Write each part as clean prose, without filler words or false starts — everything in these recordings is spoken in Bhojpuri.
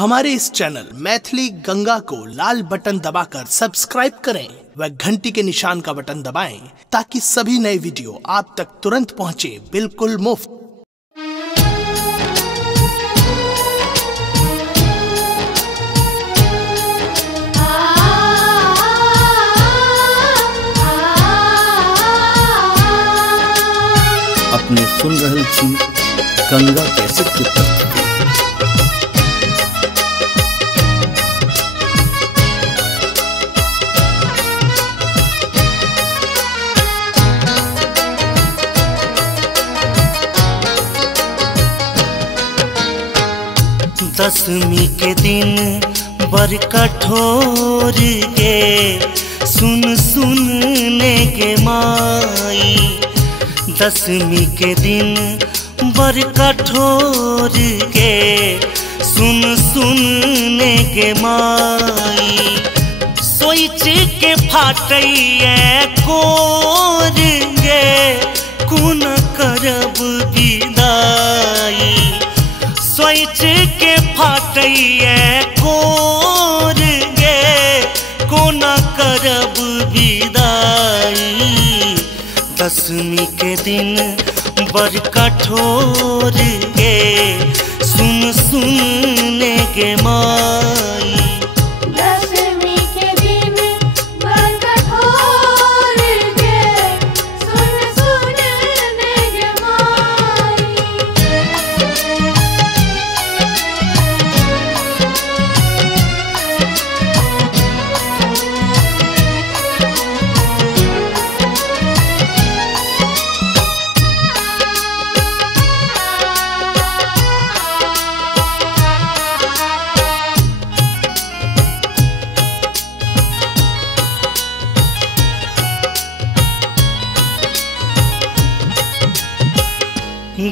हमारे इस चैनल मैथिली गंगा को लाल बटन दबाकर सब्सक्राइब करें व घंटी के निशान का बटन दबाएं ताकि सभी नए वीडियो आप तक तुरंत पहुंचे बिल्कुल मुफ्त। अपने सुन रहल छी गंगा कैसेट के प्रस्तुति। दसवीं के दिन बर कठोर गे सुन सुनने के माई। दसवीं के दिन बर कठोर गे सुन सुनने के माई। सोच के फाटैया कोर गे कुन करब विदाई। सोच के फाटैया कोर गे कोना करब विदाई। दसवीं के दिन बर कठोर गे सुन सुनने के माई। दसवीं के दिन बर कठोर गे सुन सुनने के माई।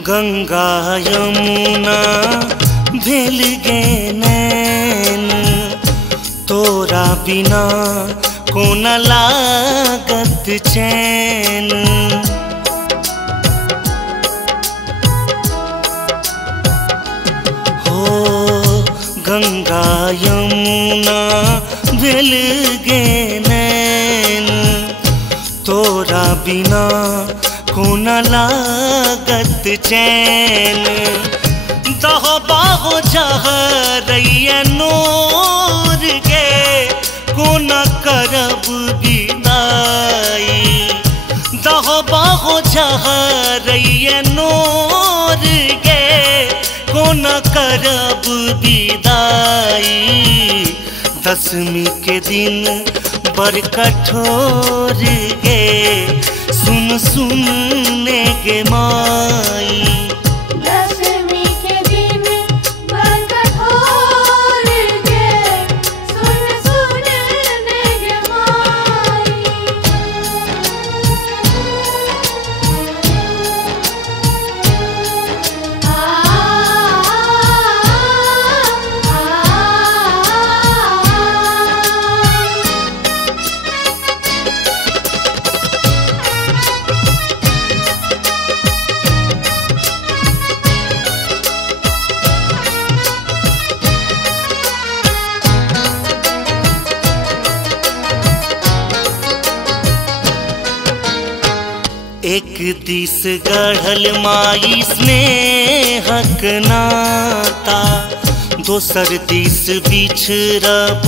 गंगा यमुना भेल गे नैन तोरा बिना कोना लागत चैन। हो गंगा यमुना भेल गे नैन तोरा बिना कोना लागत चैन। दहो बाहो जहरैया नोर गे कोना करब विदाई। दहो बाहो जहरैया नोर गे कोना करब विदाई। दसवीं के दिन बर कठोर गे सुन सुनने के माई। दसवीं के दिन बर कठोर गे सुन सुनने के माई। एक दिस गढ़ल माई स्नेहक नाता दोसर दिस बिछड़ब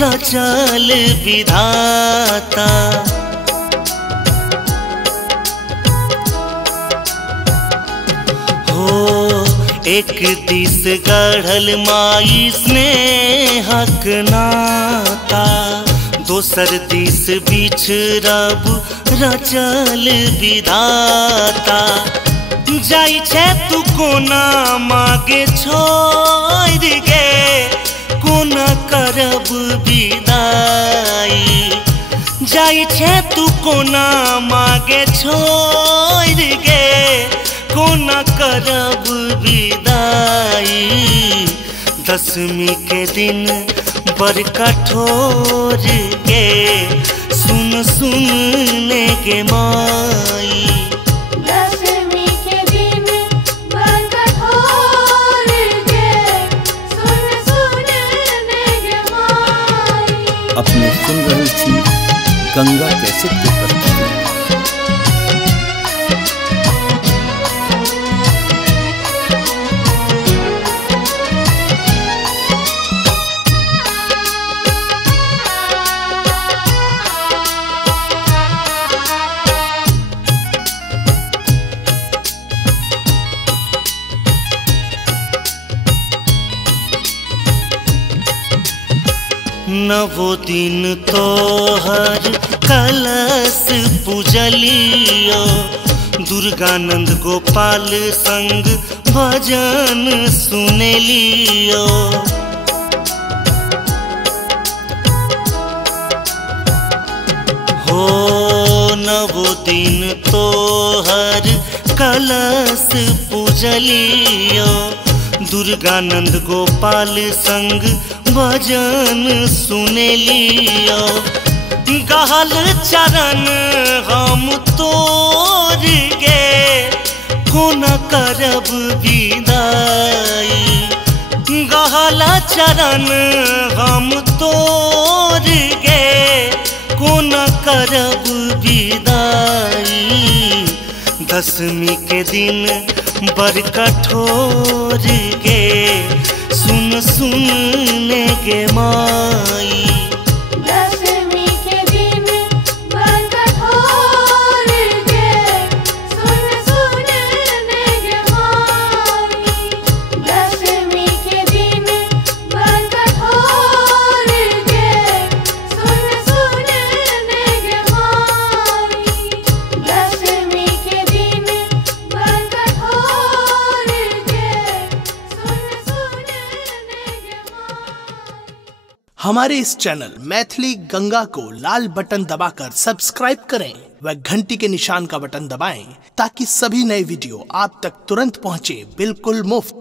रचल विधाता। हो एक दिस गढ़ल माई स्नेहक नाता दोसर दिस बिछड़ब रचल विधाता। जाई छे तू कोना मागे छोड़ गे कोना करब विदाई। जाई छे तू कोना मागे छोड़ गे कोना करब विदाई। दसवीं के दिन बर कठोर गे सुन सुनने के माई। दसवीं के दिन बर कठोर गे सुन सुन अपने सुन रही थी गंगा कैसेट की प्रस्तुति। नवो दिन तोहर कलश पूजलियो, दुर्गानंद गोपाल संग भजन सुनेलियो। हो नवो दिन तोहर कलश पूजलियो, दुर्गानंद गोपाल संग भजन सुनेलियो। गहल चरण हम तोर गे, कोना करब विदाई। गहल चरण हम तोर गे, कोना करब विदाई। दशमी के दिन बड़ कठोर गे, सुन सुन ने गे माई। दशमी के दिन बड़ कठोर गे, सुन सुन ने गे माई। दशमी के दिन बड़ कठोर गे, सुन सुन ने गे माई। दशमी के दिन बड़ कठोर गे, सुन सुन ने गे माई। हमारे इस चैनल मैथिली गंगा को लाल बटन दबाकर सब्सक्राइब करें व घंटी के निशान का बटन दबाएं ताकि सभी नए वीडियो आप तक तुरंत पहुंचे बिल्कुल मुफ्त।